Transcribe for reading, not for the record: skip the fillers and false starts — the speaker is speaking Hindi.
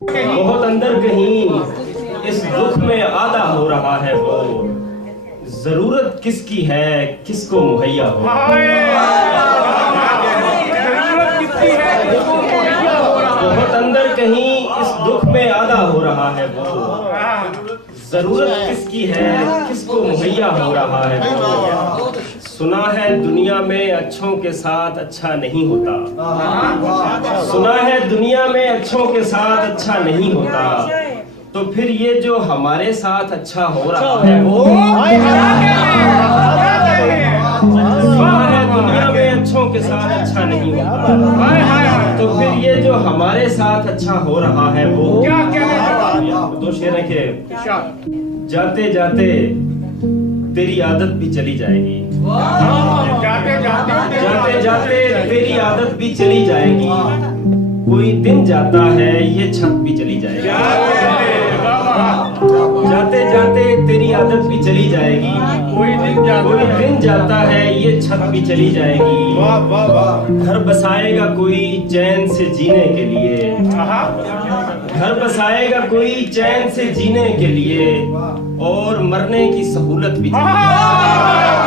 बहुत अंदर कहीं इस दुख में आधा हो रहा है वो, जरूरत किसकी है किसको मुहैया हो। बहुत अंदर कहीं इस दुख में आधा हो रहा है वो, जरूरत किसकी है किसको मुहैया हो रहा है वो। सुना है दुनिया में अच्छों के साथ अच्छा नहीं होता, सुना है दुनिया में अच्छों के साथ अच्छा नहीं होता, तो फिर ये जो हमारे साथ अच्छा हो रहा है वो। सुना है दुनिया में अच्छों के साथ अच्छा नहीं होता, तो फिर ये जो हमारे साथ अच्छा हो रहा है वो। दो शेर के जाते जाते तेरी आदत भी चली जाएगी, जाते जाते तेरी आदत भी चली जाएगी, कोई दिन जाता है ये छत भी चली जाएगी, जाते जाते तेरी आदत भी चली जाएगी, कोई दिन जाता है ये छत भी चली जाएगी। घर बसाएगा कोई चैन से जीने के लिए, घर बसाएगा कोई चैन से जीने के लिए, और मरने की सहूलत भी चली जाएगी।